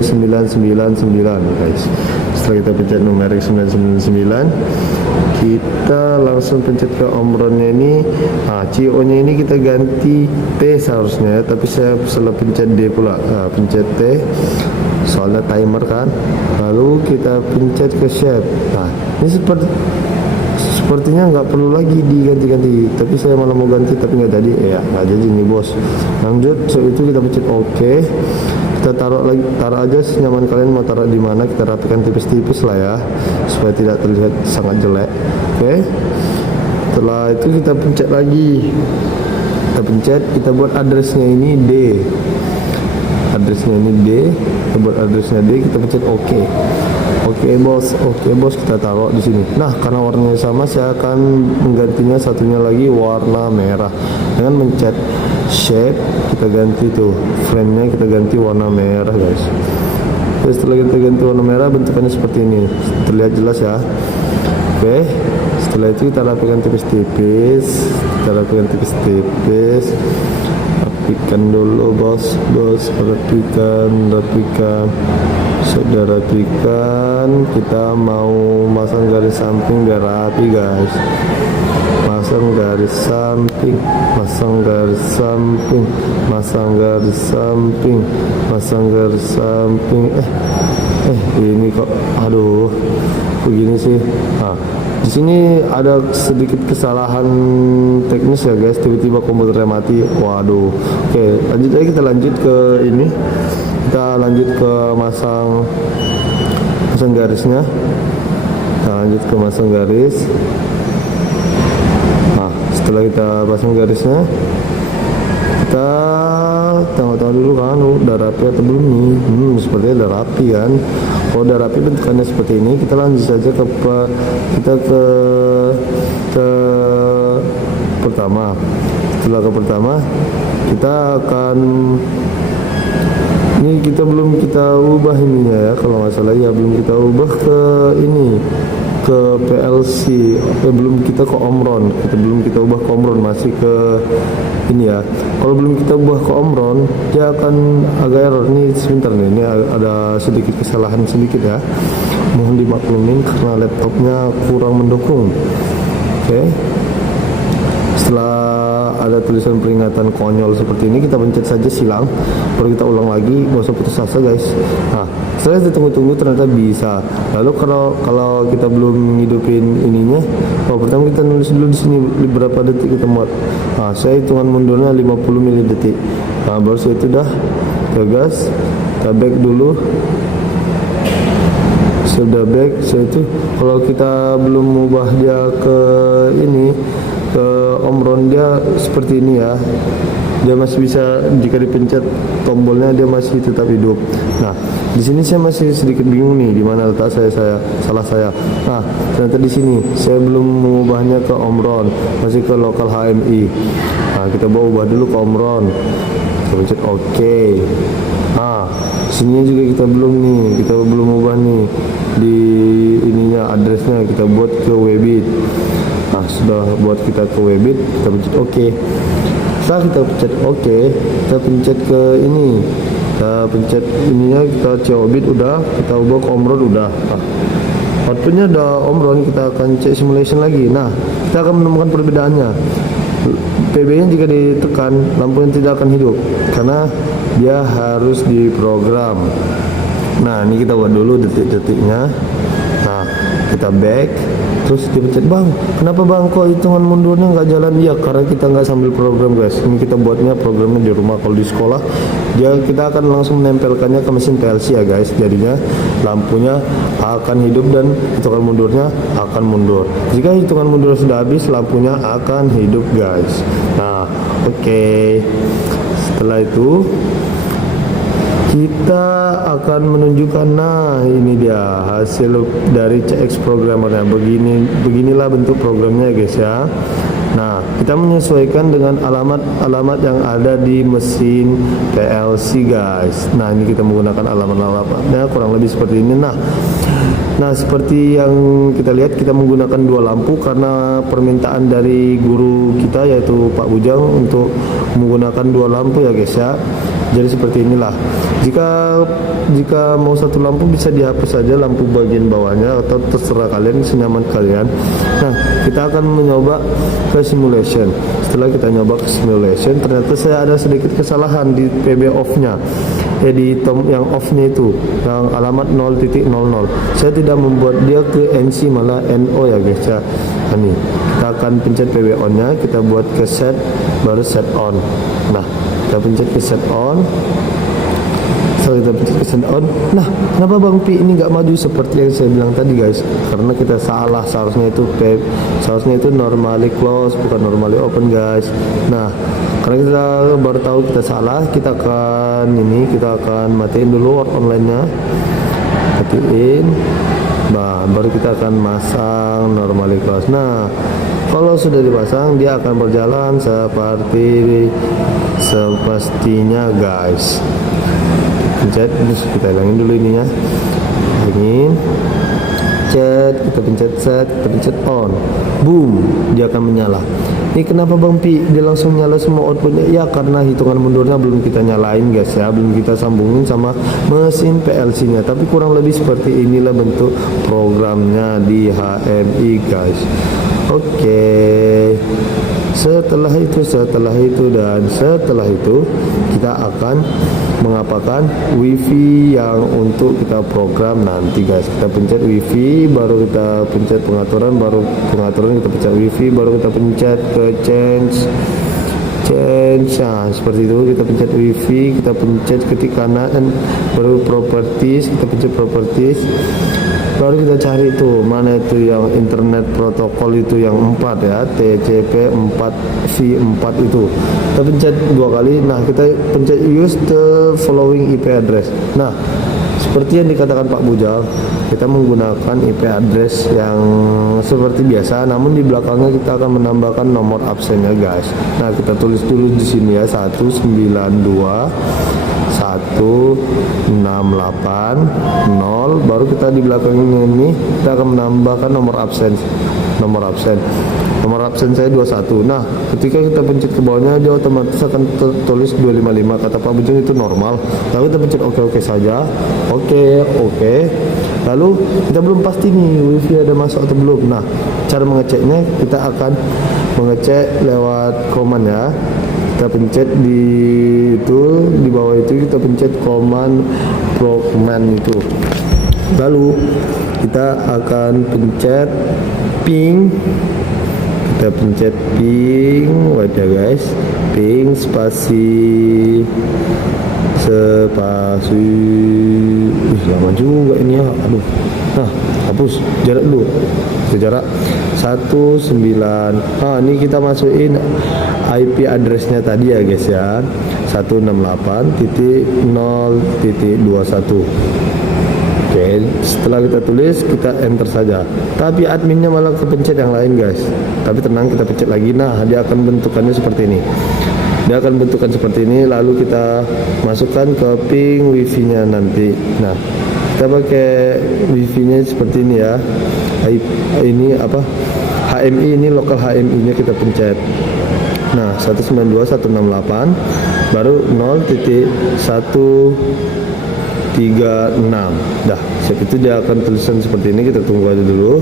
999 guys. Setelah kita pencet numerik 999, kita langsung pencet ke omronnya ini. CO nya ini kita ganti T seharusnya, tapi saya salah pencet D pula. Pencet T soalnya timer kan. Lalu kita pencet ke shape. Ini sepertinya nggak perlu lagi diganti-ganti, tapi saya malah mau ganti tapi nggak jadi nggak jadi nih bos. Lanjut, itu kita pencet OK. Kita taruh aja senyaman kalian mau taruh di mana. Kita rapikan tipis-tipis lah ya, supaya tidak terlihat sangat jelek. Oke. Setelah itu kita pencet lagi, kita buat addressnya ini D. Kita buat addressnya D, kita pencet OK. Oke bos, kita taruh di sini. Nah, karena warnanya sama, saya akan menggantinya satunya lagi warna merah dengan mencet shape. Kita ganti tuh frame-nya, kita ganti warna merah guys. Terus setelah kita ganti warna merah, bentukannya seperti ini, terlihat jelas ya. Oke, setelah itu kita rapikan tipis-tipis. Rapikan dulu bos, rapikan. Sudah rapikan, kita mau masang garis samping biar rapi guys. Masang garis samping. Ini kok aduh begini sih. Di sini ada sedikit kesalahan teknis ya guys, tiba-tiba komputernya mati. Waduh. Oke, kita lanjut ke ini. Kita lanjut ke masang garisnya. Setelah kita pasang garisnya, kita tengok dulu kan udah rapi atau belum nih. Sepertinya udah rapi kan. Kalau udah rapi bentukannya seperti ini, kita lanjut saja ke pertama. Setelah ke pertama, kita akan ini belum kita ubah ininya ya, kalau nggak salah ya, belum kita ubah ke ini, ke PLC. Belum kita ke omron, belum kita ubah ke omron, masih ke ini ya. Kalau belum kita ubah ke omron, dia akan agak error. Ini sebentar nih, ini ada sedikit kesalahan sedikit ya, mohon dimaklumin karena laptopnya kurang mendukung. Oke. Setelah ada tulisan peringatan konyol seperti ini, kita pencet saja silang, baru kita ulang lagi, gak usah putus asa guys. Setelah kita tunggu ternyata bisa. Lalu kalau kita belum hidupin ininya, pertama kita nulis dulu di sini berapa detik kita muat. Saya hitungan mundurnya 50 mili detik. Baru saya itu dah gas, kita back dulu. Sudah back, saya itu kalau kita belum mengubah dia ke ini, ke omron, dia seperti ini ya, dia masih bisa, jika dipencet tombolnya dia masih tetap hidup. Di sini saya masih sedikit bingung nih, di mana letak salah saya. Ternyata di sini saya belum mengubahnya ke omron, masih ke lokal HMI. Kita ubah dulu ke omron, kita pencet OK. Sini juga kita belum ubah nih di ininya, addressnya kita buat ke Weebit. Sudah buat kita ke Weebit, kita pencet OK. Setelah kita pencet OK, kita pencet ke ini, kita pencet ininya, kita Weebit udah, kita ubah ke omron udah. Outputnya udah omron, kita akan cek simulation lagi. Kita akan menemukan perbedaannya. PB nya jika ditekan, lampunya tidak akan hidup karena dia harus diprogram. Ini kita buat dulu detik-detiknya. Kita back, terus dipencet, bang, kenapa bang kok hitungan mundurnya nggak jalan? Iya, karena kita nggak sambil program guys. Ini kita buatnya programnya di rumah. Kalau di sekolah, kita akan langsung menempelkannya ke mesin PLC ya guys. Jadinya lampunya akan hidup dan hitungan mundurnya akan mundur. Jika hitungan mundur sudah habis, lampunya akan hidup guys. Oke. Setelah itu kita akan menunjukkan, ini dia hasil dari CX programmernya. Beginilah bentuk programnya guys ya. Kita menyesuaikan dengan alamat yang ada di mesin PLC guys. Ini kita menggunakan alamatnya kurang lebih seperti ini. Seperti yang kita lihat, kita menggunakan dua lampu karena permintaan dari guru kita yaitu Pak Bujang untuk menggunakan dua lampu ya guys ya. Jadi seperti inilah. Jika mau satu lampu bisa dihapus saja lampu bagian bawahnya atau terserah kalian, senyaman kalian. Nah, kita akan mencoba ke simulation. Setelah kita nyoba ke simulation, ternyata saya ada sedikit kesalahan di PB off-nya. Di yang off-nya itu, yang alamat 0.00. Saya tidak membuat dia ke NC, malah NO ya guys ya. Nah, nih, kita akan pencet PB on-nya, kita buat ke set, baru set on. Nah, kita pencet ke set on. Setelah kita pencet ke set on, nah, kenapa Bang Pi ini nggak maju seperti yang saya bilang tadi guys? Karena kita salah, seharusnya itu normally close, bukan normally open guys. Nah, karena kita baru tahu kita salah, kita akan matiin dulu work online-nya, matiin. Nah, baru kita akan masang normally close. Nah, kalau sudah dipasang, dia akan berjalan seperti semestinya guys. Pencet, terus kita hilangin dulu ininya, kita pencet set, kita pencet on, boom, dia akan menyala. Ini kenapa Bang Pi dia langsung nyala semua outputnya? Ya karena hitungan mundurnya belum kita nyalain guys ya, belum kita sambungin sama mesin PLC nya. Tapi kurang lebih seperti inilah bentuk programnya di HMI guys. Oke. Setelah itu kita akan mengapakan wifi yang untuk kita program nanti guys. Kita pencet wifi, baru kita pencet pengaturan, kita pencet wifi, baru kita pencet ke change. Nah, seperti itu kita pencet wifi, kita pencet ketik kanan, baru properties, kita pencet properties. Baru kita cari tuh mana itu yang internet protokol itu yang 4 ya, TCP/4v4 itu. Kita pencet 2 kali. Nah, kita pencet use the following IP address. Nah, seperti yang dikatakan Pak Bujal, kita menggunakan IP address yang seperti biasa, namun di belakangnya kita akan menambahkan nomor absennya guys. Nah, kita tulis dulu di sini ya, 192.168.0, baru kita di belakangnya ini kita akan menambahkan nomor absen saya 21. Nah, ketika kita pencet ke bawahnya, dia otomatis akan tertulis 255. Kata Pak Bujang itu normal. Lalu kita pencet oke saja. Oke. Lalu kita belum pasti nih wifi ada masuk atau belum. Nah, cara mengeceknya kita akan mengecek lewat command ya. Kita pencet di bawah itu kita pencet command itu. Lalu kita akan pencet ping. Kita pencet ping, wait ya guys, ping spasi, lama juga ini ya, aduh. Nah, hapus jarak dulu, jarak 19. Nah, ini kita masukin IP addressnya tadi ya guys ya, 168.0.21. Oke, setelah kita tulis, kita enter saja. Tapi adminnya malah kepencet yang lain guys. Tapi tenang, kita pencet lagi. Nah, dia akan bentukannya seperti ini. Lalu kita masukkan ke ping wifi-nya nanti. Nah, kita pakai wifi-nya seperti ini ya. Ini apa? HMI, ini lokal HMI-nya kita pencet. Nah, 192.168 baru 0.136. Dah, itu dia akan tulisan seperti ini. Kita tunggu aja dulu.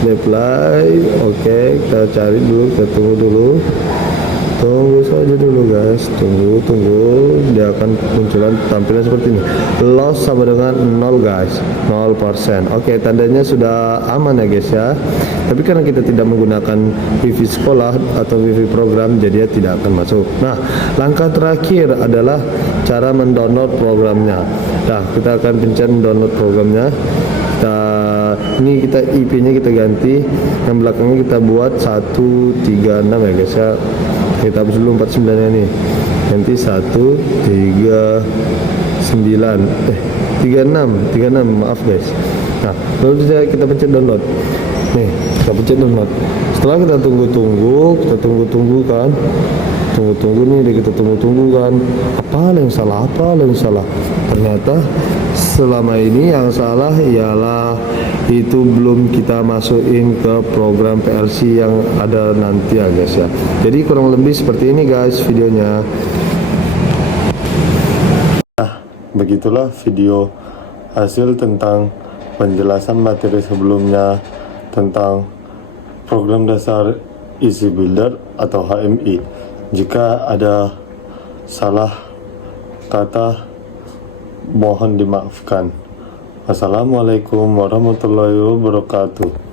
Reply, oke, kita cari dulu, kita tunggu dulu. Tunggu saja dulu guys, tunggu, dia akan munculan tampilan seperti ini. Loss sama dengan 0 guys, 0%. Oke, tandanya sudah aman ya guys ya. Tapi karena kita tidak menggunakan wifi sekolah atau wifi program, jadi dia tidak akan masuk. Nah, langkah terakhir adalah cara mendownload programnya. Nah, kita akan pencet mendownload programnya. Ini kita IP-nya kita ganti, yang belakangnya kita buat 136 ya guys ya. Kita hapus dulu 49 nya nih, nanti 36, maaf guys. Nah, lalu kita pencet download. Nih, kita pencet download. Setelah kita tunggu kan, kita tunggu kan. Apa yang salah? Ternyata selama ini yang salah ialah itu belum kita masukin ke program PLC yang ada nanti ya guys ya. Jadi kurang lebih seperti ini guys videonya. begitulah video hasil tentang penjelasan materi sebelumnya tentang program dasar Easy Builder atau HMI. Jika ada salah kata, mohon dimaafkan. Assalamualaikum warahmatullahi wabarakatuh.